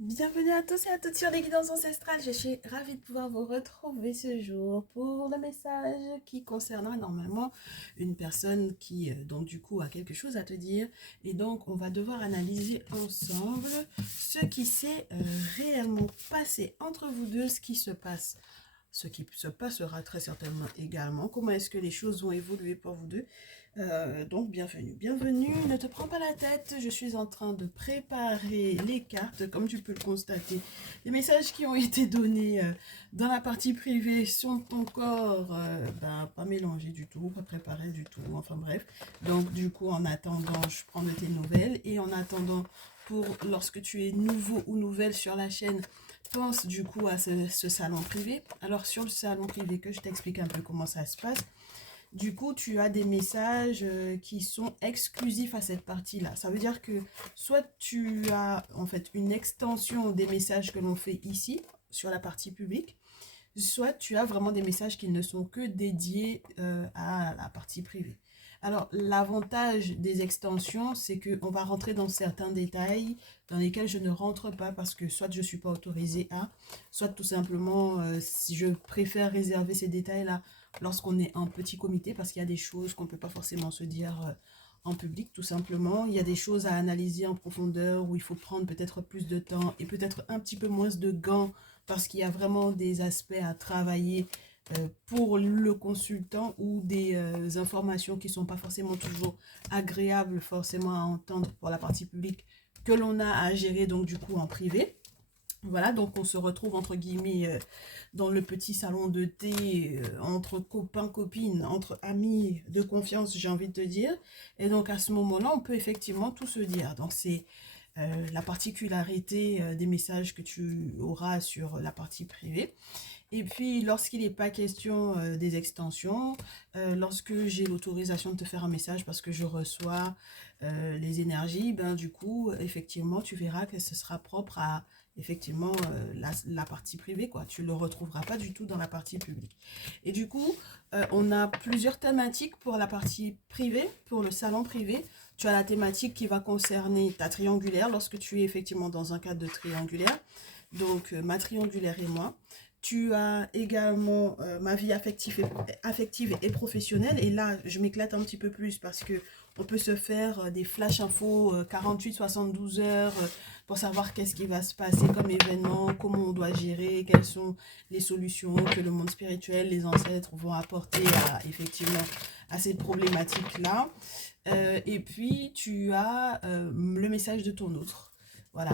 Bienvenue à tous et à toutes sur les guidances ancestrales. Je suis ravie de pouvoir vous retrouver ce jour pour le message qui concernera normalement une personne qui, donc du coup, a quelque chose à te dire. Et donc, on va devoir analyser ensemble ce qui s'est réellement passé entre vous deux, ce qui se passe. Ce qui se passera très certainement également. Comment est-ce que les choses vont évoluer pour vous deux? Donc bienvenue, bienvenue, ne te prends pas la tête, je suis en train de préparer les cartes, comme tu peux le constater. Les messages qui ont été donnés dans la partie privée sont encore pas mélangés du tout, pas préparés du tout, enfin bref. Donc du coup, en attendant, je prends de tes nouvelles et en attendant, pour lorsque tu es nouveau ou nouvelle sur la chaîne, pense du coup à ce salon privé. Alors sur le salon privé, que je t'explique un peu comment ça se passe. Du coup, tu as des messages qui sont exclusifs à cette partie-là. Ça veut dire que soit tu as en fait une extension des messages que l'on fait ici, sur la partie publique, soit tu as vraiment des messages qui ne sont que dédiés à la partie privée. Alors, l'avantage des extensions, c'est qu'on va rentrer dans certains détails dans lesquels je ne rentre pas parce que soit je ne suis pas autorisée à, soit tout simplement, si je préfère réserver ces détails-là lorsqu'on est en petit comité parce qu'il y a des choses qu'on ne peut pas forcément se dire en public, tout simplement. Il y a des choses à analyser en profondeur où il faut prendre peut-être plus de temps et peut-être un petit peu moins de gants parce qu'il y a vraiment des aspects à travailler pour le consultant ou des informations qui ne sont pas forcément toujours agréables forcément à entendre pour la partie publique que l'on a à gérer donc du coup en privé. Voilà, donc on se retrouve entre guillemets dans le petit salon de thé, entre copains, copines, entre amis de confiance, j'ai envie de te dire. Et donc à ce moment-là, on peut effectivement tout se dire. Donc c'est la particularité des messages que tu auras sur la partie privée. Et puis, lorsqu'il n'est pas question des extensions, lorsque j'ai l'autorisation de te faire un message parce que je reçois les énergies, ben du coup, effectivement, tu verras que ce sera propre à effectivement la partie privée, quoi. Tu ne le retrouveras pas du tout dans la partie publique. Et du coup, on a plusieurs thématiques pour la partie privée, pour le salon privé. Tu as la thématique qui va concerner ta triangulaire lorsque tu es effectivement dans un cadre de triangulaire. Donc, ma triangulaire et moi. Tu as également ma vie affective et professionnelle. Et là, je m'éclate un petit peu plus parce que on peut se faire des flash infos 48-72 heures pour savoir qu'est-ce qui va se passer comme événement, comment on doit gérer, quelles sont les solutions que le monde spirituel, les ancêtres vont apporter effectivement à cette problématique-là. Et puis, tu as le message de ton autre. Voilà,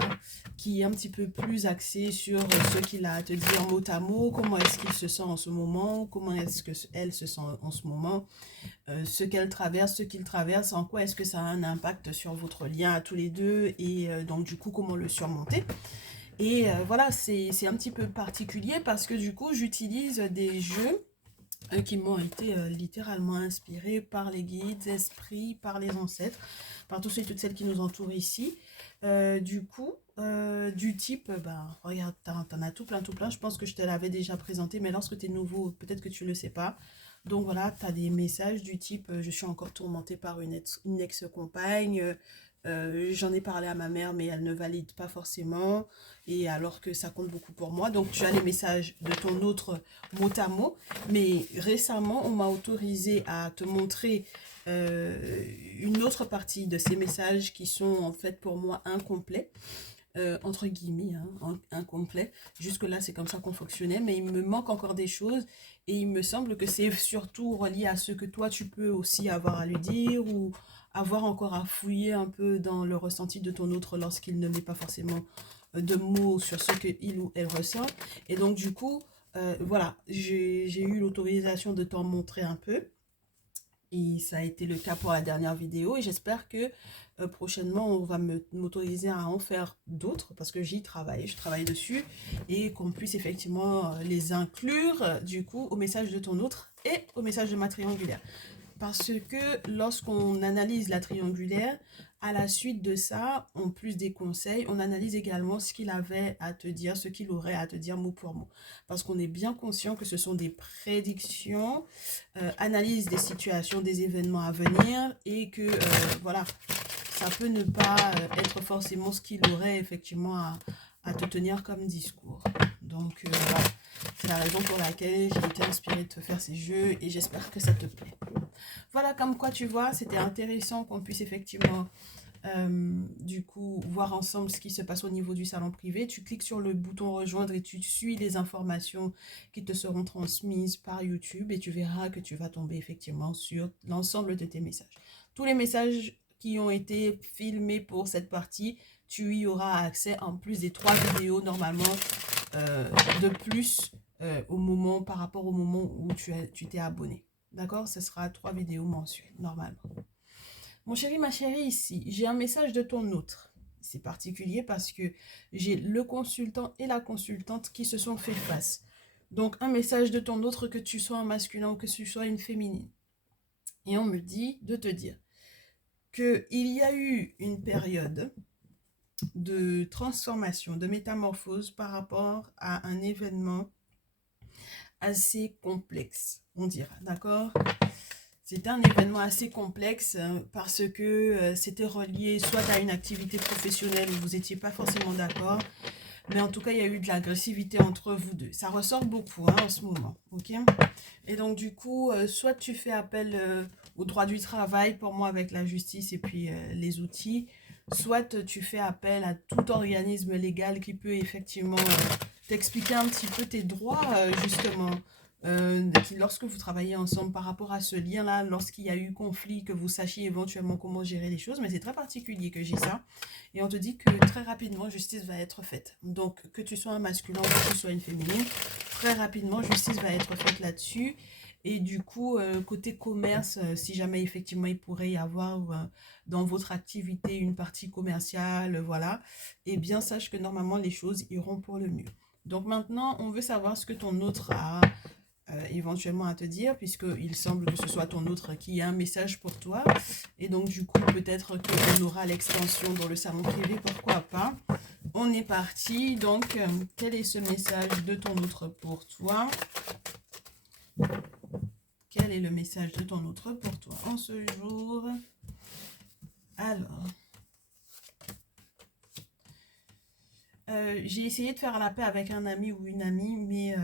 qui est un petit peu plus axé sur ce qu'il a à te dire mot à mot, comment est-ce qu'il se sent en ce moment, comment est-ce qu'elle se sent en ce moment, ce qu'elle traverse, ce qu'il traverse, en quoi est-ce que ça a un impact sur votre lien à tous les deux et donc du coup comment le surmonter. Et voilà, c'est un petit peu particulier parce que du coup j'utilise des jeux qui m'ont été littéralement inspirés par les guides, esprits, par les ancêtres, par tous ceux et toutes celles qui nous entourent ici. Du coup, du type, bah, regarde, t'en as tout plein, tout plein. Je pense que je te l'avais déjà présenté, mais lorsque tu es nouveau, peut-être que tu ne le sais pas. Donc voilà, tu as des messages du type, je suis encore tourmentée par une ex-compagne, j'en ai parlé à ma mère, mais elle ne valide pas forcément, et alors que ça compte beaucoup pour moi. Donc tu as les messages de ton autre mot à mot, mais récemment, on m'a autorisé à te montrer une autre partie de ces messages qui sont en fait pour moi incomplets. Entre guillemets, hein, incomplet. Jusque-là, c'est comme ça qu'on fonctionnait, mais il me manque encore des choses et il me semble que c'est surtout relié à ce que toi, tu peux aussi avoir à lui dire ou avoir encore à fouiller un peu dans le ressenti de ton autre lorsqu'il ne met pas forcément de mots sur ce qu'il ou elle ressent. Et donc, du coup, voilà, j'ai eu l'autorisation de t'en montrer un peu. Et ça a été le cas pour la dernière vidéo. Et j'espère que prochainement, on va m'autoriser à en faire d'autres parce que j'y travaille. Je travaille dessus et qu'on puisse effectivement les inclure du coup au message de ton autre et au message de ma triangulaire. Parce que lorsqu'on analyse la triangulaire, à la suite de ça, en plus des conseils, on analyse également ce qu'il avait à te dire, ce qu'il aurait à te dire mot pour mot. Parce qu'on est bien conscient que ce sont des prédictions, analyse des situations, des événements à venir et que voilà, ça peut ne pas être forcément ce qu'il aurait effectivement à te tenir comme discours. Donc, voilà. C'est la raison pour laquelle j'ai été inspirée de te faire ces jeux et j'espère que ça te plaît. Voilà, comme quoi tu vois, c'était intéressant qu'on puisse effectivement du coup voir ensemble ce qui se passe au niveau du salon privé. Tu cliques sur le bouton rejoindre et tu suis les informations qui te seront transmises par YouTube et tu verras que tu vas tomber effectivement sur l'ensemble de tes messages. Tous les messages qui ont été filmés pour cette partie, tu y auras accès en plus des 3 vidéos normalement de plus par rapport au moment où tu t'es abonné. D'accord? Ce sera 3 vidéos mensuelles normalement. Mon chéri, ma chérie, ici, j'ai un message de ton autre. C'est particulier parce que j'ai le consultant et la consultante qui se sont fait face. Donc, un message de ton autre, que tu sois un masculin ou que tu sois une féminine. Et on me dit de te dire qu'il y a eu une période de transformation, de métamorphose par rapport à un événement assez complexe, on dira, d'accord? C'était un événement assez complexe parce que c'était relié soit à une activité professionnelle où vous n'étiez pas forcément d'accord, mais en tout cas, il y a eu de l'agressivité entre vous deux. Ça ressort beaucoup en ce moment, ok? Et donc, du coup, soit tu fais appel au droit du travail, pour moi, avec la justice et puis les outils, soit tu fais appel à tout organisme légal qui peut effectivement t'expliquer un petit peu tes droits, justement. Lorsque vous travaillez ensemble par rapport à ce lien-là, lorsqu'il y a eu conflit, que vous sachiez éventuellement comment gérer les choses, mais c'est très particulier que j'ai ça. Et on te dit que très rapidement, justice va être faite. Donc, que tu sois un masculin ou que tu sois une féminine, très rapidement, justice va être faite là-dessus. Et du coup, côté commerce, si jamais effectivement il pourrait y avoir dans votre activité une partie commerciale, voilà, eh bien sache que normalement les choses iront pour le mieux. Donc maintenant, on veut savoir ce que ton autre a éventuellement à te dire, puisqu'il semble que ce soit ton autre qui a un message pour toi. Et donc du coup, peut-être qu'on aura l'extension dans le salon privé, pourquoi pas. On est parti. Donc, quel est ce message de ton autre pour toi? Quel est le message de ton autre pour toi en ce jour? Alors, j'ai essayé de faire la paix avec un ami ou une amie, mais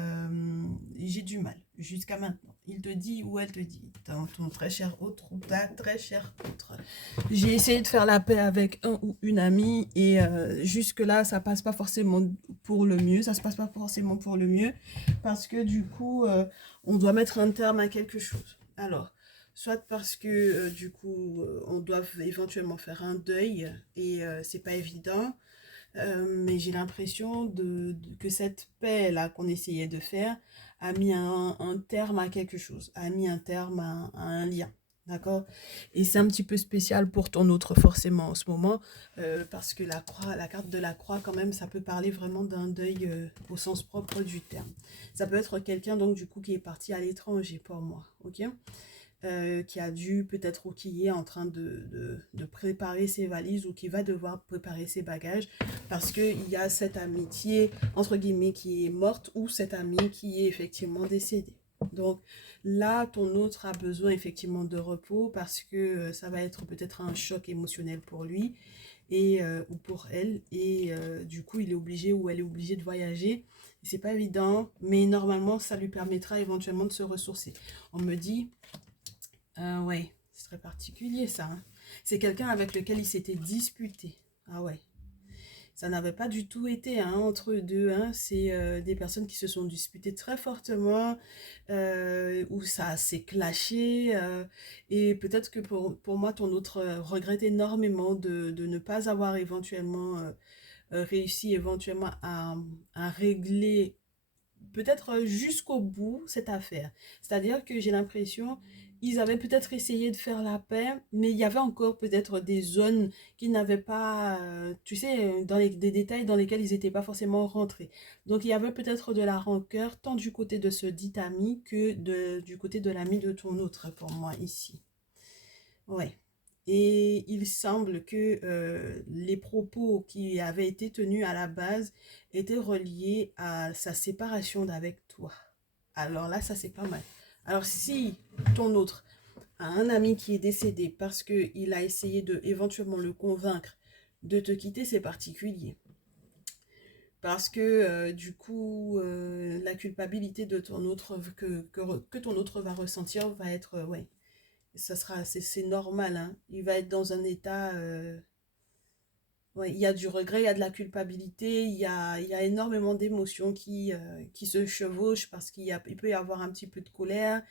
j'ai du mal jusqu'à maintenant. Il te dit ou elle te dit, ton très cher autre ou ta très chère autre. J'ai essayé de faire la paix avec un ou une amie et jusque-là, ça passe pas forcément pour le mieux. Ça se passe pas forcément pour le mieux parce que du coup, on doit mettre un terme à quelque chose. Alors, soit parce que du coup, on doit éventuellement faire un deuil et c'est pas évident. Mais j'ai l'impression que cette paix-là qu'on essayait de faire a mis un terme à quelque chose, a mis un terme à un lien. D'accord? Et c'est un petit peu spécial pour ton autre forcément en ce moment, parce que la croix, la carte de la croix quand même, ça peut parler vraiment d'un deuil au sens propre du terme. Ça peut être quelqu'un donc du coup qui est parti à l'étranger pour moi, ok? Qui a dû peut-être ou qui est en train de préparer ses valises ou qui va devoir préparer ses bagages parce qu'il y a cette amitié, entre guillemets, qui est morte ou cette amie qui est effectivement décédée. Donc là, ton autre a besoin effectivement de repos parce que ça va être peut-être un choc émotionnel pour lui et, ou pour elle. Et du coup, il est obligé ou elle est obligée de voyager. C'est pas évident, mais normalement, ça lui permettra éventuellement de se ressourcer. On me dit, ouais, c'est très particulier ça, hein. C'est quelqu'un avec lequel il s'était disputé. Ah ouais. Ça n'avait pas du tout été hein, entre eux deux. Hein. C'est des personnes qui se sont disputées très fortement, où ça s'est clashé. Et peut-être que pour moi, ton autre regrette énormément de ne pas avoir éventuellement réussi éventuellement à régler peut-être jusqu'au bout cette affaire. C'est-à-dire que j'ai l'impression ils avaient peut-être essayé de faire la paix, mais il y avait encore peut-être des zones qui n'avaient pas, tu sais, des détails dans lesquels ils n'étaient pas forcément rentrés. Donc il y avait peut-être de la rancœur, tant du côté de ce dit ami que du côté de l'ami de ton autre, pour moi, ici. Ouais. Et il semble que les propos qui avaient été tenus à la base étaient reliés à sa séparation d'avec toi. Alors là, ça c'est pas mal. Alors si ton autre a un ami qui est décédé parce qu'il a essayé de éventuellement le convaincre de te quitter, c'est particulier. parce que du coup, la culpabilité de ton autre, que ton autre va ressentir va être, ouais, c'est normal, hein. Il va être dans un état, ouais, il y a du regret, il y a de la culpabilité, il y a énormément d'émotions qui se chevauchent parce il peut y avoir un petit peu de colère,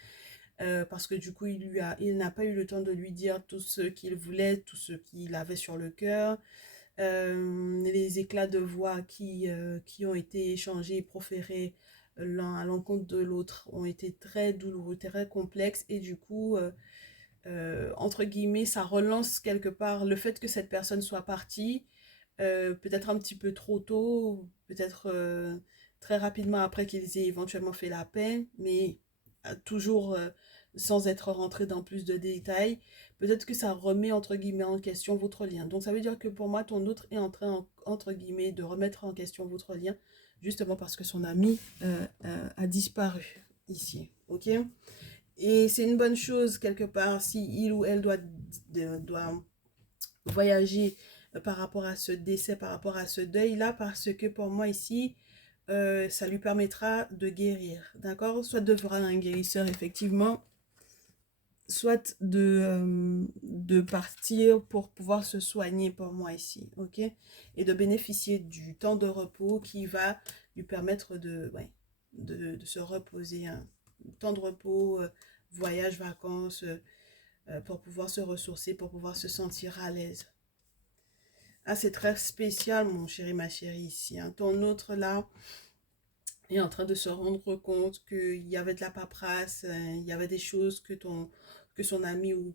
parce que du coup, il n'a pas eu le temps de lui dire tout ce qu'il voulait, tout ce qu'il avait sur le cœur. Les éclats de voix qui ont été échangés et proférés l'un à l'encontre de l'autre ont été très douloureux, très complexes, et du coup, entre guillemets, ça relance quelque part le fait que cette personne soit partie, peut-être un petit peu trop tôt, peut-être très rapidement après qu'ils aient éventuellement fait la paix, mais toujours sans être rentré dans plus de détails. Peut-être que ça remet entre guillemets en question votre lien. Donc ça veut dire que pour moi, ton autre est en train entre guillemets de remettre en question votre lien, justement parce que son ami a disparu ici. Ok? Et c'est une bonne chose quelque part si il ou elle doit voyager par rapport à ce décès, par rapport à ce deuil-là, parce que pour moi ici, ça lui permettra de guérir, d'accord? Soit de voir un guérisseur, effectivement, soit de partir pour pouvoir se soigner pour moi ici, ok? Et de bénéficier du temps de repos qui va lui permettre ouais, de se reposer, hein. Temps de repos, voyage, vacances, pour pouvoir se ressourcer, pour pouvoir se sentir à l'aise. Ah, c'est très spécial, mon chéri, ma chérie, ici, hein. Ton autre, là, est en train de se rendre compte qu'il y avait de la paperasse, il y avait des choses que son ami ou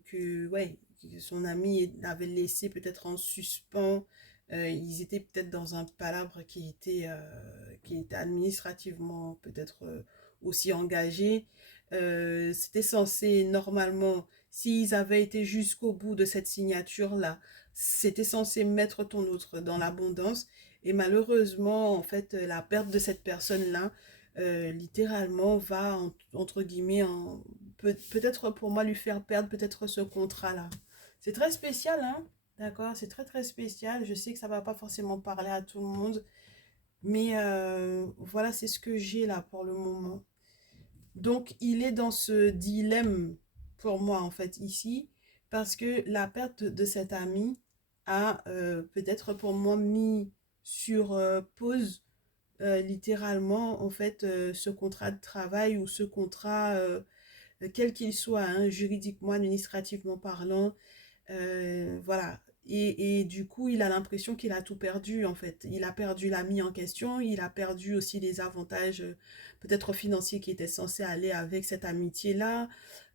ouais, que son ami avait laissé peut-être en suspens. Ils étaient peut-être dans un palabre qui était administrativement peut-être aussi engagé. C'était censé, normalement, s'ils avaient été jusqu'au bout de cette signature-là, c'était censé mettre ton autre dans l'abondance. Et malheureusement, en fait, la perte de cette personne-là, littéralement, va, entre guillemets, peut-être pour moi, lui faire perdre peut-être ce contrat-là. C'est très spécial, hein? D'accord? C'est très, très spécial. Je sais que ça va pas forcément parler à tout le monde. Mais voilà, c'est ce que j'ai là pour le moment. Donc, il est dans ce dilemme pour moi, en fait, ici, parce que la perte de cet ami a peut-être pour moi mis sur pause littéralement, en fait, ce contrat de travail ou ce contrat, quel qu'il soit, hein, juridiquement, administrativement parlant, voilà. Et du coup, il a l'impression qu'il a tout perdu, en fait. Il a perdu l'ami en question, il a perdu aussi les avantages, peut-être financiers qui étaient censés aller avec cette amitié-là.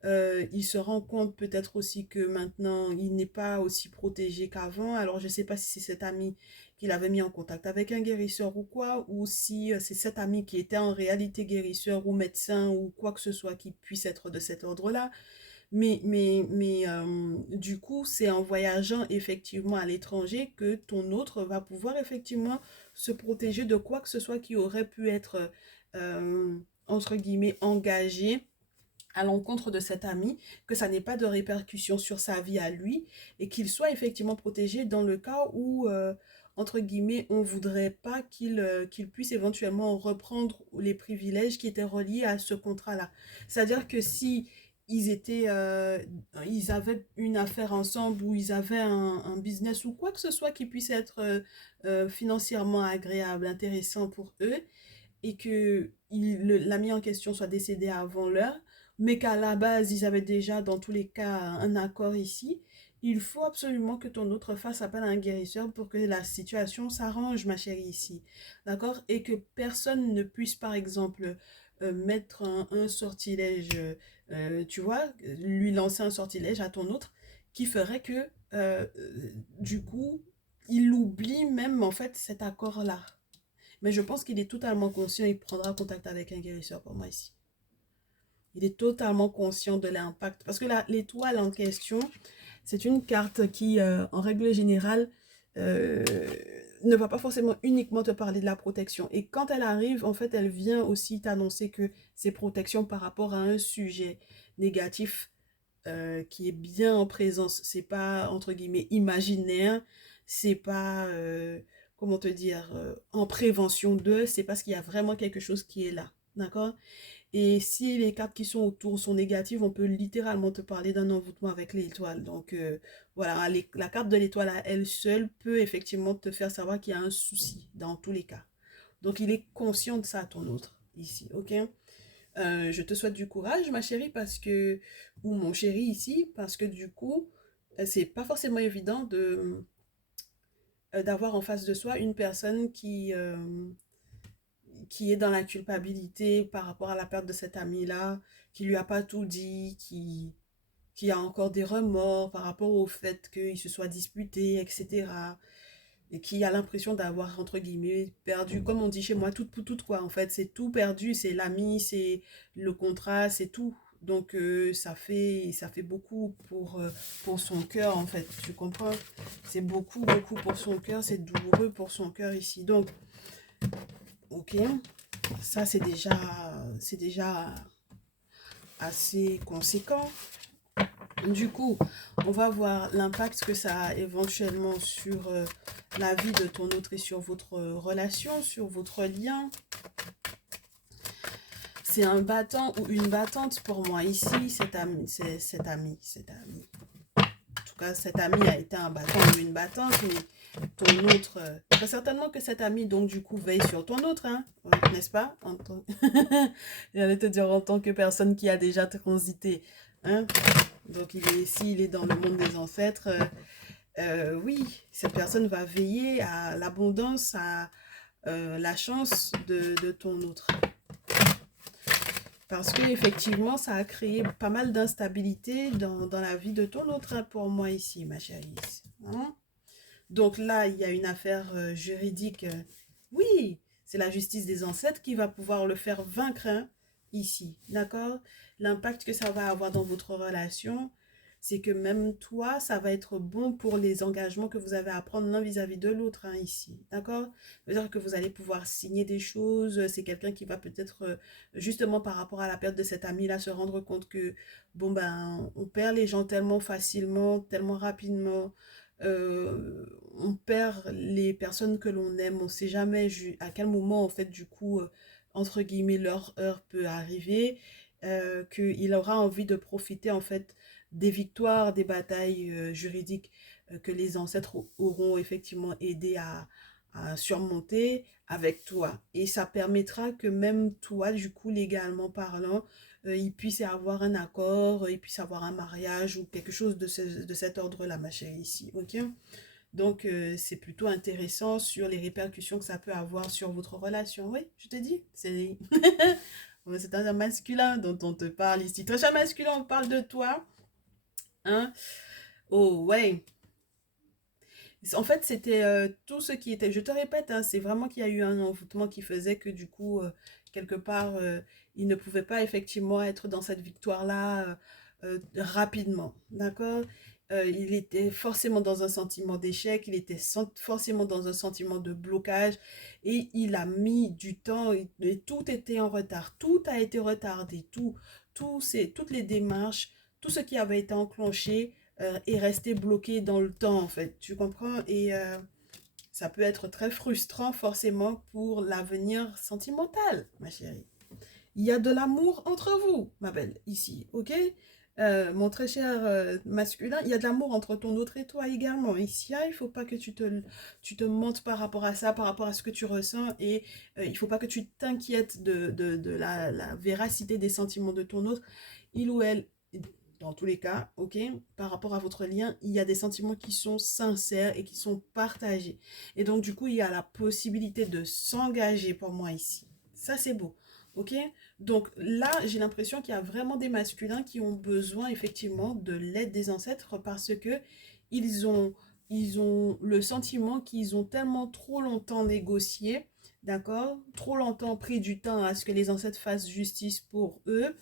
Il se rend compte peut-être aussi que maintenant, il n'est pas aussi protégé qu'avant. Alors, je ne sais pas si c'est cet ami qu'il avait mis en contact avec un guérisseur ou quoi, ou si c'est cet ami qui était en réalité guérisseur ou médecin ou quoi que ce soit qui puisse être de cet ordre-là. Du coup, c'est en voyageant effectivement à l'étranger que ton autre va pouvoir effectivement se protéger de quoi que ce soit qui aurait pu être, entre guillemets, engagé à l'encontre de cet ami, que ça n'ait pas de répercussions sur sa vie à lui et qu'il soit effectivement protégé dans le cas où, entre guillemets, on ne voudrait pas qu'il puisse éventuellement reprendre les privilèges qui étaient reliés à ce contrat-là. C'est-à-dire que si ils avaient une affaire ensemble ou ils avaient un business ou quoi que ce soit qui puisse être financièrement agréable, intéressant pour eux, et que l'ami en question soit décédé avant l'heure, mais qu'à la base, ils avaient déjà, dans tous les cas, un accord ici, il faut absolument que ton autre fasse appel à un guérisseur pour que la situation s'arrange, ma chérie, ici. D'accord? Et que personne ne puisse, par exemple, mettre un sortilège, tu vois, lui lancer un sortilège à ton autre, qui ferait que, du coup, il oublie même, en fait, cet accord-là. Mais je pense qu'il est totalement conscient, il prendra contact avec un guérisseur pour moi ici. Il est totalement conscient de l'impact. Parce que l'étoile en question, c'est une carte qui, en règle générale, euh, ne va pas forcément uniquement te parler de la protection. Et quand elle arrive, en fait, elle vient aussi t'annoncer que c'est protection par rapport à un sujet négatif qui est bien en présence. C'est pas, entre guillemets, imaginaire. C'est pas comment te dire, en prévention d'eux, c'est parce qu'il y a vraiment quelque chose qui est là. D'accord? Et si les cartes qui sont autour sont négatives, on peut littéralement te parler d'un envoûtement avec l'étoile. Donc voilà, la carte de l'étoile à elle seule peut effectivement te faire savoir qu'il y a un souci dans tous les cas. Donc il est conscient de ça, ton autre, ici, ok? Je te souhaite du courage, ma chérie, parce que, ou mon chéri ici, parce que du coup, c'est pas forcément évident d'avoir en face de soi une personne qui est dans la culpabilité par rapport à la perte de cet ami-là, qui lui a pas tout dit, qui a encore des remords par rapport au fait qu'il se soit disputé, etc. Et qui a l'impression d'avoir, entre guillemets, perdu, comme on dit chez moi, tout pour tout, quoi. En fait, c'est tout perdu, c'est l'ami, c'est le contrat, c'est tout. Donc, ça fait beaucoup pour son cœur, en fait. Tu comprends? C'est beaucoup, beaucoup pour son cœur, c'est douloureux pour son cœur ici. Donc, ok, ça, c'est déjà assez conséquent. Du coup, on va voir l'impact que ça a éventuellement sur la vie de ton autre et sur votre relation, sur votre lien. C'est un battant ou une battante pour moi ici, cet ami, cet ami, cet ami. En tout cas, cet ami a été un battant ou une battante, mais ton autre, très certainement que cet ami, donc du coup, veille sur ton autre, hein, n'est-ce pas? J'allais te dire en tant que personne qui a déjà transité, hein. Donc, s'il est dans le monde des ancêtres, oui, cette personne va veiller à l'abondance, à la chance de ton autre. Parce que effectivement, ça a créé pas mal d'instabilité dans la vie de ton autre, hein, pour moi ici, ma chérie. Hein? Donc là, il y a une affaire juridique. Oui, c'est la justice des ancêtres qui va pouvoir le faire vaincre, hein, ici. D'accord? L'impact que ça va avoir dans votre relation, c'est que même toi, ça va être bon pour les engagements que vous avez à prendre l'un vis-à-vis de l'autre, hein, ici. D'accord? C'est-à-dire que vous allez pouvoir signer des choses. C'est quelqu'un qui va peut-être, justement par rapport à la perte de cet ami-là, se rendre compte que, bon, ben, on perd les gens tellement facilement, tellement rapidement. On perd les personnes que l'on aime, on ne sait jamais à quel moment, en fait, du coup, entre guillemets, leur heure peut arriver, qu'il aura envie de profiter, en fait, des victoires, des batailles juridiques que les ancêtres auront effectivement aidé à surmonter avec toi. Et ça permettra que même toi, du coup, légalement parlant, il puisse y avoir un accord, il puisse y avoir un mariage ou quelque chose de cet ordre-là, ma chérie, ici, ok? Donc, c'est plutôt intéressant sur les répercussions que ça peut avoir sur votre relation. Oui, je te dis, c'est un masculin dont on te parle ici. Très cher masculin, on parle de toi. Hein? Oh, ouais. En fait, c'était tout ce qui était. Je te répète, hein, c'est vraiment qu'il y a eu un envoûtement qui faisait que du coup, quelque part, il ne pouvait pas effectivement être dans cette victoire-là rapidement. D'accord? Il était forcément dans un sentiment d'échec, il était forcément dans un sentiment de blocage et il a mis du temps et tout était en retard. Tout a été retardé, toutes les démarches, tout ce qui avait été enclenché est resté bloqué dans le temps, en fait. Tu comprends? Et ça peut être très frustrant, forcément, pour l'avenir sentimental, ma chérie. Il y a de l'amour entre vous, ma belle, ici, ok? Mon très cher masculin, il y a de l'amour entre ton autre et toi également. Ici, hein, il ne faut pas que tu te mentes par rapport à ça, par rapport à ce que tu ressens. Et il ne faut pas que tu t'inquiètes de la véracité des sentiments de ton autre. Il ou elle, dans tous les cas, ok, par rapport à votre lien, il y a des sentiments qui sont sincères et qui sont partagés. Et donc, du coup, il y a la possibilité de s'engager pour moi ici. Ça, c'est beau. Ok? Donc là, j'ai l'impression qu'il y a vraiment des masculins qui ont besoin effectivement de l'aide des ancêtres parce que ils ont, ils ont le sentiment qu'ils ont tellement trop longtemps négocié, d'accord? Trop longtemps pris du temps à ce que les ancêtres fassent justice pour eux,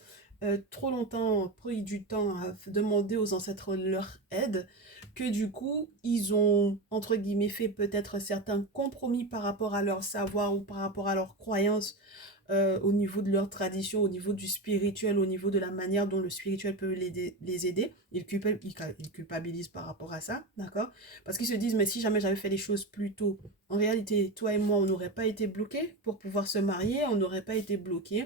trop longtemps pris du temps à demander aux ancêtres leur aide, que du coup, ils ont, entre guillemets, fait peut-être certains compromis par rapport à leur savoir ou par rapport à leurs croyances au niveau de leur tradition, au niveau du spirituel, au niveau de la manière dont le spirituel peut les aider. Ils culpabilisent par rapport à ça, d'accord? Parce qu'ils se disent, mais si jamais j'avais fait les choses plus tôt, en réalité, toi et moi, on n'aurait pas été bloqués pour pouvoir se marier, on n'aurait pas été bloqués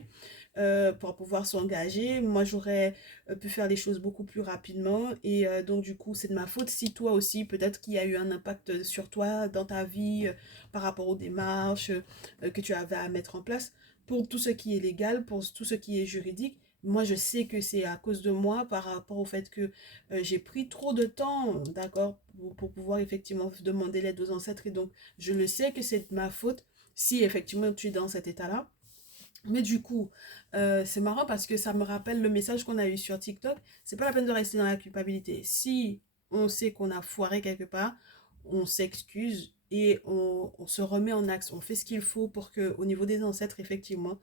pour pouvoir s'engager. Moi, j'aurais pu faire les choses beaucoup plus rapidement. Et donc, du coup, c'est de ma faute si toi aussi, peut-être qu'il y a eu un impact sur toi dans ta vie par rapport aux démarches que tu avais à mettre en place. Pour tout ce qui est légal, pour tout ce qui est juridique, moi, je sais que c'est à cause de moi par rapport au fait que j'ai pris trop de temps, d'accord, pour pouvoir effectivement demander l'aide aux ancêtres. Et donc, je le sais que c'est de ma faute si effectivement tu es dans cet état-là. Mais du coup, c'est marrant parce que ça me rappelle le message qu'on a eu sur TikTok. C'est pas la peine de rester dans la culpabilité. Si on sait qu'on a foiré quelque part, on s'excuse et on se remet en axe. On fait ce qu'il faut pour que, au niveau des ancêtres, effectivement,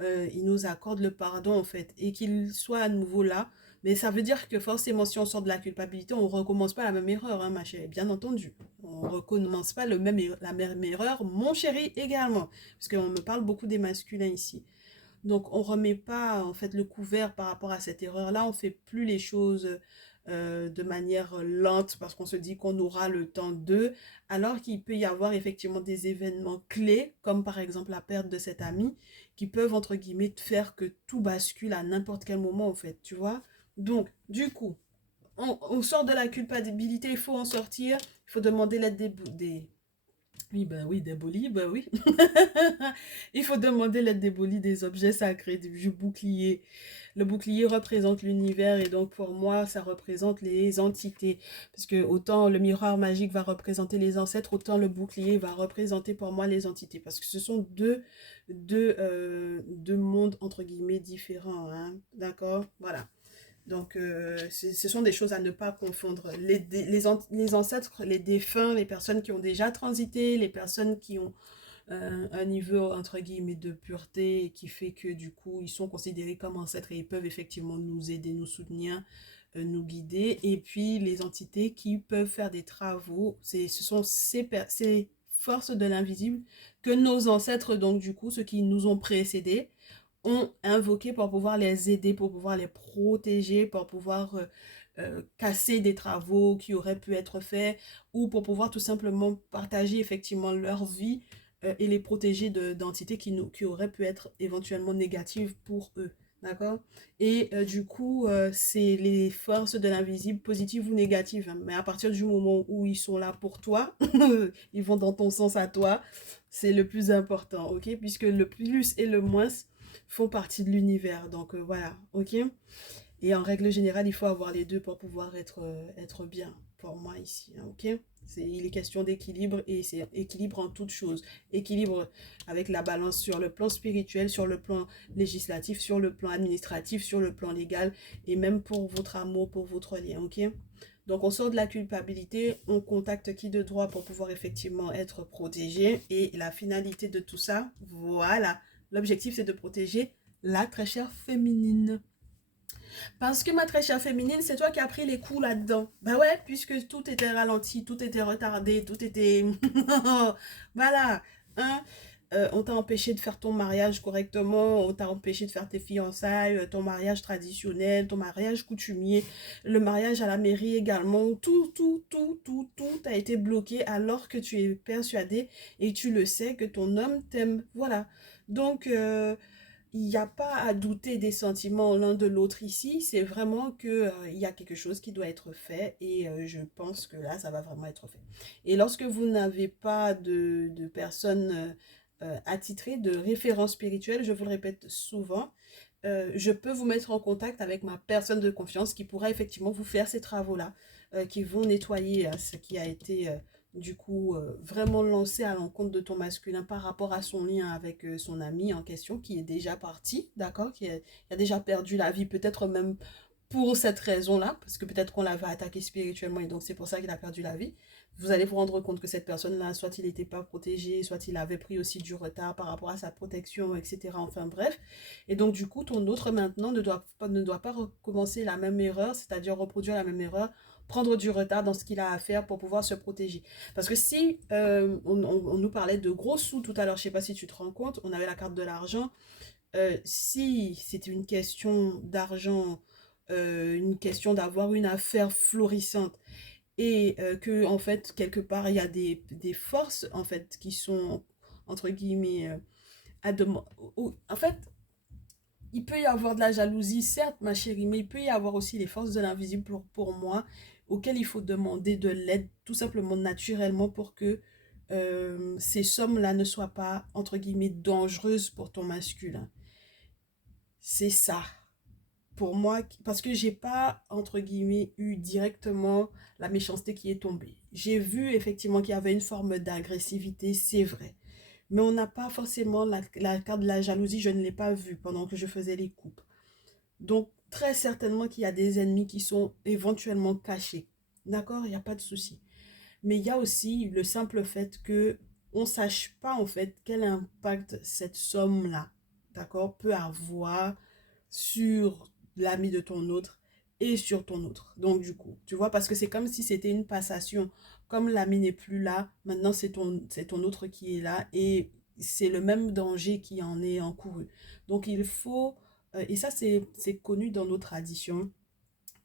ils nous accordent le pardon en fait et qu'ils soient à nouveau là. Mais ça veut dire que forcément, si on sort de la culpabilité, on ne recommence pas la même erreur, hein, ma chérie, bien entendu. On ne recommence pas la même erreur, mon chéri également. Parce qu'on me parle beaucoup des masculins ici. Donc, on ne remet pas en fait le couvert par rapport à cette erreur-là. On ne fait plus les choses de manière lente parce qu'on se dit qu'on aura le temps d'eux, alors qu'il peut y avoir effectivement des événements clés, comme par exemple la perte de cet ami, qui peuvent, entre guillemets, faire que tout bascule à n'importe quel moment, en fait, tu vois. Donc, du coup, on sort de la culpabilité, il faut en sortir, il faut demander l'aide oui, ben oui, des bolis, ben oui. Il faut demander l'aide des bolis, des objets sacrés, du bouclier. Le bouclier représente l'univers et donc pour moi, ça représente les entités. Parce que autant le miroir magique va représenter les ancêtres, autant le bouclier va représenter pour moi les entités. Parce que ce sont deux mondes, entre guillemets, différents. Hein. D'accord? Voilà. Donc, ce sont des choses à ne pas confondre. Les ancêtres, les défunts, les personnes qui ont déjà transité, les personnes qui ont un niveau, entre guillemets, de pureté et qui fait que, du coup, ils sont considérés comme ancêtres et ils peuvent effectivement nous aider, nous soutenir, nous guider. Et puis, les entités qui peuvent faire des travaux, ce sont ces forces de l'invisible que nos ancêtres, donc, du coup, ceux qui nous ont précédés, ont invoqué pour pouvoir les aider, pour pouvoir les protéger, pour pouvoir casser des travaux qui auraient pu être faits ou pour pouvoir tout simplement partager effectivement leur vie et les protéger d'entités qui auraient pu être éventuellement négatives pour eux. D'accord? Et du coup, c'est les forces de l'invisible, positives ou négatives. Hein. Mais à partir du moment où ils sont là pour toi, ils vont dans ton sens à toi, c'est le plus important, ok? Puisque le plus et le moins font partie de l'univers. Donc voilà, ok? Et en règle générale, il faut avoir les deux pour pouvoir être bien, pour moi ici, hein, ok? Il est question d'équilibre et c'est équilibre en toute chose. Équilibre avec la balance sur le plan spirituel, sur le plan législatif, sur le plan administratif, sur le plan légal et même pour votre amour, pour votre lien, ok? Donc on sort de la culpabilité, on contacte qui de droit pour pouvoir effectivement être protégé et la finalité de tout ça, voilà, l'objectif c'est de protéger la très chère féminine. Parce que ma très chère féminine, c'est toi qui as pris les coups là-dedans. Bah ouais, puisque tout était ralenti, tout était retardé, tout était... voilà. Hein? On t'a empêché de faire ton mariage correctement, on t'a empêché de faire tes fiançailles, ton mariage traditionnel, ton mariage coutumier, le mariage à la mairie également. Tout a été bloqué alors que tu es persuadé et tu le sais que ton homme t'aime. Voilà. Donc, il n'y a pas à douter des sentiments l'un de l'autre ici, c'est vraiment que il y a quelque chose qui doit être fait et je pense que là, ça va vraiment être fait. Et lorsque vous n'avez pas de personnes attitrées, de références spirituelles, je vous le répète souvent, je peux vous mettre en contact avec ma personne de confiance qui pourra effectivement vous faire ces travaux-là, qui vont nettoyer ce qui a été du coup vraiment lancé à l'encontre de ton masculin par rapport à son lien avec son ami en question qui est déjà parti, d'accord, qui a déjà perdu la vie, peut-être même pour cette raison-là, parce que peut-être qu'on l'avait attaqué spirituellement et donc c'est pour ça qu'il a perdu la vie. Vous allez vous rendre compte que cette personne-là, soit il n'était pas protégé, soit il avait pris aussi du retard par rapport à sa protection, etc. Enfin bref. Et donc du coup, ton autre maintenant ne doit pas recommencer la même erreur, c'est-à-dire reproduire la même erreur prendre du retard dans ce qu'il a à faire pour pouvoir se protéger. Parce que si on nous parlait de gros sous tout à l'heure, je ne sais pas si tu te rends compte, on avait la carte de l'argent. Si c'était une question d'argent, une question d'avoir une affaire florissante et que en fait quelque part il y a des forces en fait qui sont entre guillemets à demander. En fait, il peut y avoir de la jalousie, certes, ma chérie, mais il peut y avoir aussi les forces de l'invisible pour moi, auxquelles il faut demander de l'aide, tout simplement naturellement, pour que ces sommes-là ne soient pas, entre guillemets, dangereuses pour ton masculin. C'est ça. Pour moi, parce que j'ai pas, entre guillemets, eu directement la méchanceté qui est tombée. J'ai vu effectivement qu'il y avait une forme d'agressivité, c'est vrai. Mais on n'a pas forcément la carte de la jalousie, je ne l'ai pas vue pendant que je faisais les coupes. Donc, très certainement qu'il y a des ennemis qui sont éventuellement cachés. D'accord? Il n'y a pas de souci. Mais il y a aussi le simple fait que on ne sache pas en fait quel impact cette somme-là, d'accord, peut avoir sur l'ami de ton autre et sur ton autre. Donc du coup, tu vois, parce que c'est comme si c'était une passation. Comme l'ami n'est plus là, maintenant c'est ton autre qui est là et c'est le même danger qui en est encouru. Donc il faut, et ça c'est connu dans nos traditions,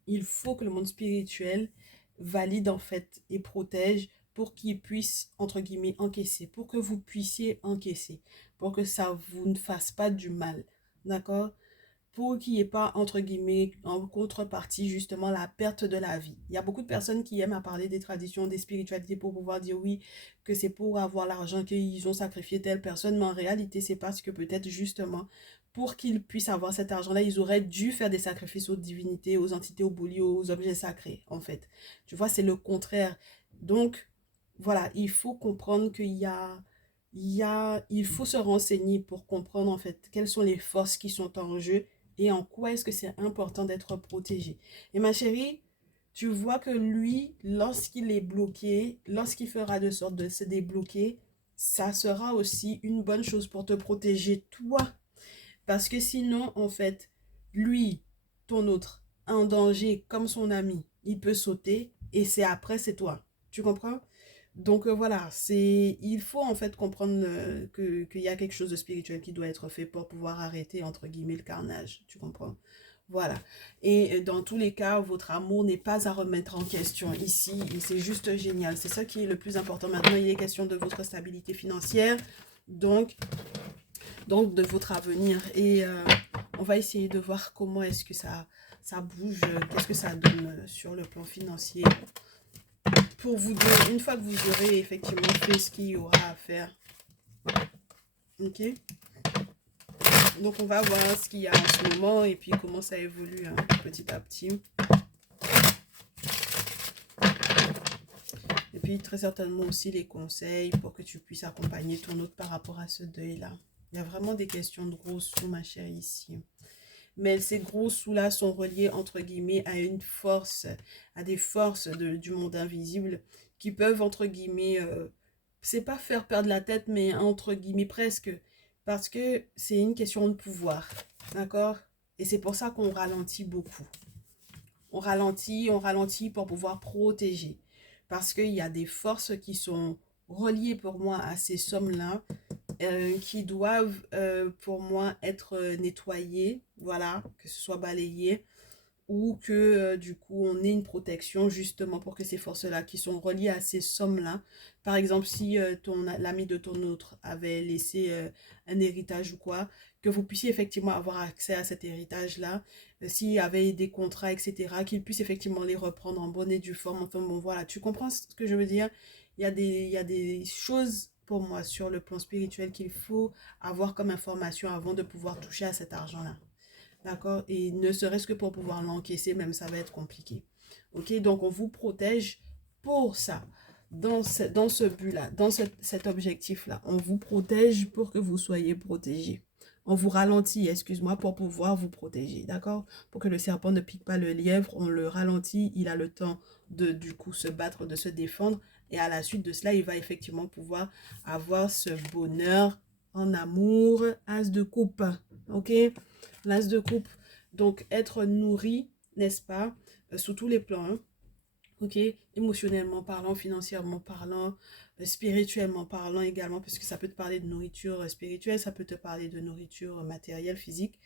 il faut que le monde spirituel valide en fait et protège pour qu'il puisse, entre guillemets, encaisser, pour que vous puissiez encaisser, pour que ça vous ne fasse pas du mal. D'accord? Pour qu'il n'y ait pas, entre guillemets, en contrepartie, justement, la perte de la vie. Il y a beaucoup de personnes qui aiment à parler des traditions, des spiritualités pour pouvoir dire oui, que c'est pour avoir l'argent qu'ils ont sacrifié telle personne, mais en réalité, c'est parce que peut-être justement, pour qu'ils puissent avoir cet argent-là, ils auraient dû faire des sacrifices aux divinités, aux entités, aux boulis, aux objets sacrés, en fait. Tu vois, c'est le contraire. Donc, voilà, il faut comprendre il faut se renseigner pour comprendre, en fait, quelles sont les forces qui sont en jeu et en quoi est-ce que c'est important d'être protégé. Et ma chérie, tu vois que lui, lorsqu'il est bloqué, lorsqu'il fera de sorte de se débloquer, ça sera aussi une bonne chose pour te protéger toi. Parce que sinon, en fait, lui, ton autre, en danger comme son ami, il peut sauter et c'est après, c'est toi. Tu comprends? Donc voilà, il faut en fait comprendre qu'il y a quelque chose de spirituel qui doit être fait pour pouvoir arrêter, entre guillemets, le carnage. Tu comprends? Voilà. Et dans tous les cas, votre amour n'est pas à remettre en question ici. Et c'est juste génial. C'est ça qui est le plus important. Maintenant, il est question de votre stabilité financière. Donc, de votre avenir. Et on va essayer de voir comment est-ce que ça bouge, qu'est-ce que ça donne sur le plan financier. Pour vous dire, une fois que vous aurez effectivement fait ce qu'il y aura à faire. Ok? Donc on va voir ce qu'il y a en ce moment et puis comment ça évolue hein, petit à petit. Et puis très certainement aussi les conseils pour que tu puisses accompagner ton autre par rapport à ce deuil-là. Il y a vraiment des questions de gros sous, ma chère, ici. Mais ces gros sous-là sont reliés, entre guillemets, à une force, à des forces du monde invisible qui peuvent, entre guillemets, c'est pas faire perdre la tête, mais entre guillemets presque, parce que c'est une question de pouvoir, d'accord? Et c'est pour ça qu'on ralentit beaucoup. On ralentit pour pouvoir protéger. Parce qu'il y a des forces qui sont reliées pour moi à ces sommes-là qui doivent pour moi être nettoyées, voilà, que ce soit balayé ou que du coup on ait une protection justement pour que ces forces-là qui sont reliées à ces sommes-là, par exemple si l'ami de ton autre avait laissé un héritage ou quoi, que vous puissiez effectivement avoir accès à cet héritage-là, s'il y avait des contrats, etc., qu'il puisse effectivement les reprendre en bonne et due forme, enfin bon voilà, tu comprends ce que je veux dire? Il y a des choses pour moi sur le plan spirituel qu'il faut avoir comme information avant de pouvoir toucher à cet argent-là. D'accord? Et ne serait-ce que pour pouvoir l'encaisser, même ça va être compliqué. Ok? Donc, on vous protège pour ça. Dans ce but-là, dans cet objectif-là, on vous protège pour que vous soyez protégés. On vous ralentit, excuse-moi, pour pouvoir vous protéger, d'accord? Pour que le serpent ne pique pas le lièvre, on le ralentit, il a le temps de, du coup, se battre, de se défendre. Et à la suite de cela, il va effectivement pouvoir avoir ce bonheur en amour, as de coupe, ok? L'as de coupe, donc être nourri, n'est-ce pas, sous tous les plans, hein, ok, émotionnellement parlant, financièrement parlant, spirituellement parlant également, puisque ça peut te parler de nourriture spirituelle, ça peut te parler de nourriture matérielle, physique.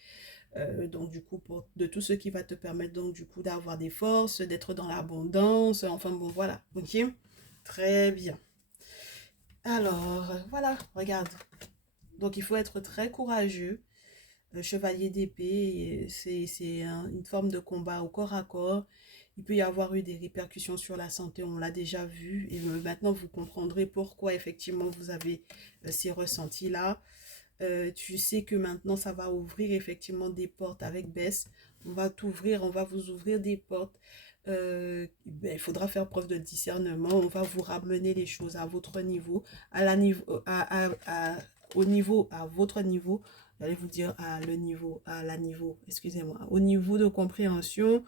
Donc du coup, de tout ce qui va te permettre donc du coup d'avoir des forces, d'être dans l'abondance, enfin bon voilà, ok, très bien. Alors, voilà, regarde. Donc il faut être très courageux. Chevalier d'épée, c'est une forme de combat au corps à corps. Il peut y avoir eu des répercussions sur la santé, on l'a déjà vu. Et maintenant, vous comprendrez pourquoi effectivement vous avez ces ressentis-là. Tu sais que maintenant, ça va ouvrir effectivement des portes avec Bess. On va t'ouvrir, on va vous ouvrir des portes. Il faudra faire preuve de discernement. On va vous ramener les choses à votre niveau, à la niveau, au niveau, à votre niveau. J'allais vous dire à le niveau, à la niveau, excusez-moi. Au niveau de compréhension,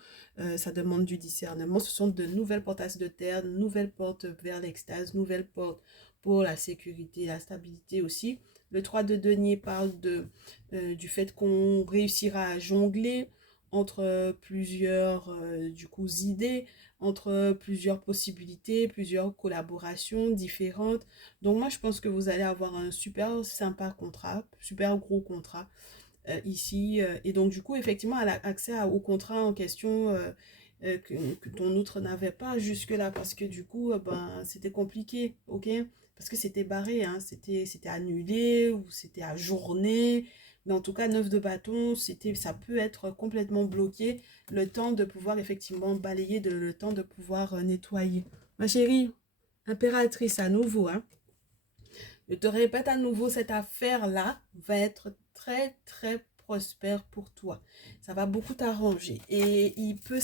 ça demande du discernement. Ce sont de nouvelles portes de terre, nouvelles portes vers l'extase, nouvelles portes pour la sécurité, la stabilité aussi. Le 3 de denier parle du fait qu'on réussira à jongler entre plusieurs du coup idées, entre plusieurs possibilités, plusieurs collaborations différentes. Donc moi je pense que vous allez avoir un super sympa contrat, super gros contrat ici. Et donc du coup effectivement elle a accès au contrat en question que ton autre n'avait pas jusque-là parce que du coup ben c'était compliqué, ok? Parce que c'était barré, hein, c'était annulé ou c'était ajourné. Mais en tout cas, 9 de bâton, ça peut être complètement bloqué le temps de pouvoir effectivement balayer, le temps de pouvoir nettoyer. Ma chérie, impératrice à nouveau, hein. Je te répète à nouveau, cette affaire-là va être très, très prospère pour toi. Ça va beaucoup t'arranger. Et il peut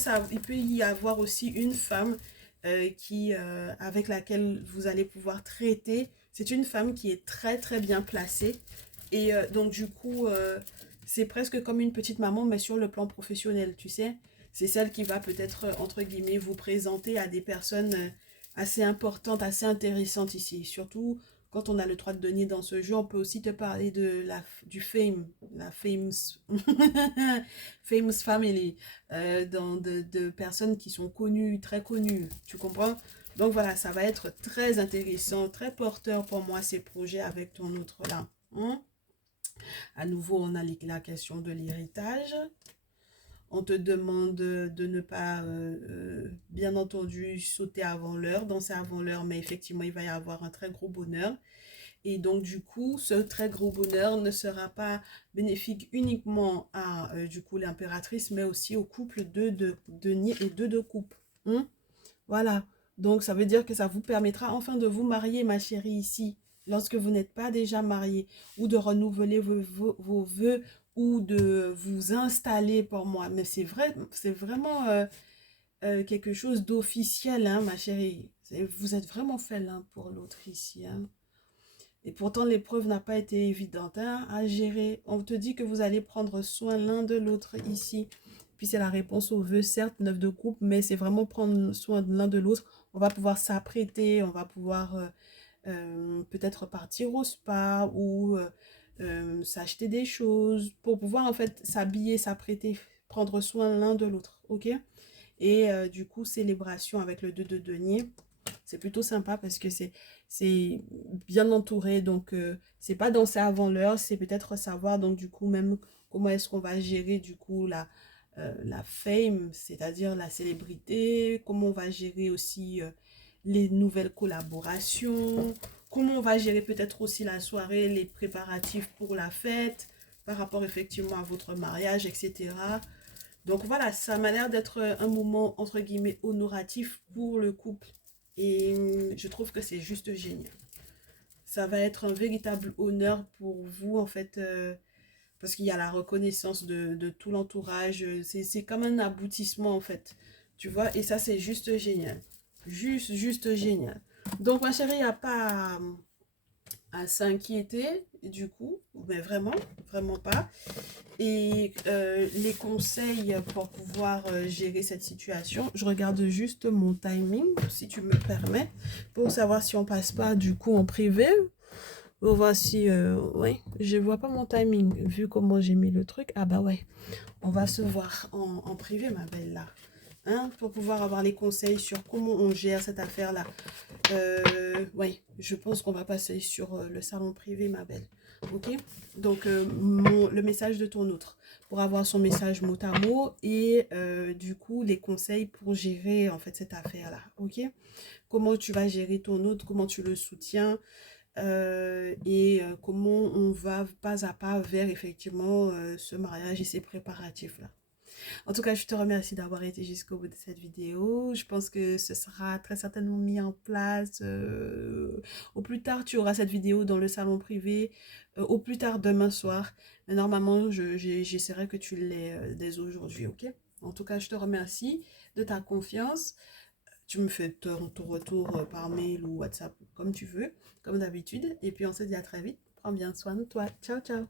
y avoir aussi une femme avec laquelle vous allez pouvoir traiter. C'est une femme qui est très, très bien placée. Et donc, du coup, c'est presque comme une petite maman, mais sur le plan professionnel, tu sais. C'est celle qui va peut-être, entre guillemets, vous présenter à des personnes assez importantes, assez intéressantes ici. Surtout, quand on a le 3 de denier dans ce jeu, on peut aussi te parler du fame, la famous, famous family, de personnes qui sont connues, très connues, tu comprends? Donc voilà, ça va être très intéressant, très porteur pour moi ces projets avec ton autre là. Hein? À nouveau, on a la question de l'héritage. On te demande de ne pas, bien entendu, sauter avant l'heure, danser avant l'heure, mais effectivement, il va y avoir un très gros bonheur. Et donc, du coup, ce très gros bonheur ne sera pas bénéfique uniquement à, du coup, l'impératrice, mais aussi au couple de denier et de coupe. Hein? Voilà. Donc, ça veut dire que ça vous permettra enfin de vous marier, ma chérie, ici, lorsque vous n'êtes pas déjà marié, ou de renouveler vos vœux, ou de vous installer pour moi. Mais c'est vrai, c'est vraiment quelque chose d'officiel, hein, ma chérie. Vous êtes vraiment fait l'un pour l'autre ici, hein. Et pourtant, l'épreuve n'a pas été évidente hein, à gérer. On te dit que vous allez prendre soin l'un de l'autre ici. Puis c'est la réponse au vœu, certes, 9 de coupe, mais c'est vraiment prendre soin de l'un de l'autre. On va pouvoir s'apprêter, on va pouvoir peut-être partir au spa ou s'acheter des choses pour pouvoir en fait s'habiller, s'apprêter, prendre soin l'un de l'autre, ok? Et du coup, célébration avec le 2 de denier. C'est plutôt sympa parce que c'est bien entouré. Donc, c'est pas danser avant l'heure. C'est peut-être savoir, donc, du coup, même comment est-ce qu'on va gérer, du coup, la fame, c'est-à-dire la célébrité. Comment on va gérer aussi les nouvelles collaborations. Comment on va gérer peut-être aussi la soirée, les préparatifs pour la fête par rapport effectivement à votre mariage, etc. Donc voilà, ça m'a l'air d'être un moment entre guillemets honoratif pour le couple. Et je trouve que c'est juste génial. Ça va être un véritable honneur pour vous en fait, parce qu'il y a la reconnaissance de tout l'entourage. C'est comme un aboutissement en fait. Tu vois, et ça c'est juste génial. Juste génial. Donc ma chérie, il n'y a pas à s'inquiéter du coup, mais vraiment, vraiment pas. Et les conseils pour pouvoir gérer cette situation, je regarde juste mon timing, si tu me permets, pour savoir si on passe pas du coup en privé. On va si, ouais, je vois pas mon timing, vu comment j'ai mis le truc. Ah bah ouais, on va se voir en privé, ma belle, là. hein, pour pouvoir avoir les conseils sur comment on gère cette affaire-là. Oui, je pense qu'on va passer sur le salon privé, ma belle. Ok? Donc, le message de ton autre pour avoir son message mot à mot et du coup, les conseils pour gérer en fait cette affaire-là. Ok? Comment tu vas gérer ton autre, comment tu le soutiens et comment on va pas à pas vers effectivement ce mariage et ces préparatifs-là. En tout cas, je te remercie d'avoir été jusqu'au bout de cette vidéo. Je pense que ce sera très certainement mis en place. Au plus tard, tu auras cette vidéo dans le salon privé. Au plus tard, demain soir. Mais normalement, j'essaierai que tu l'aies dès aujourd'hui, ok? En tout cas, je te remercie de ta confiance. Tu me fais ton retour par mail ou WhatsApp, comme tu veux, comme d'habitude. Et puis, on se dit à très vite. Prends bien soin de toi. Ciao, ciao.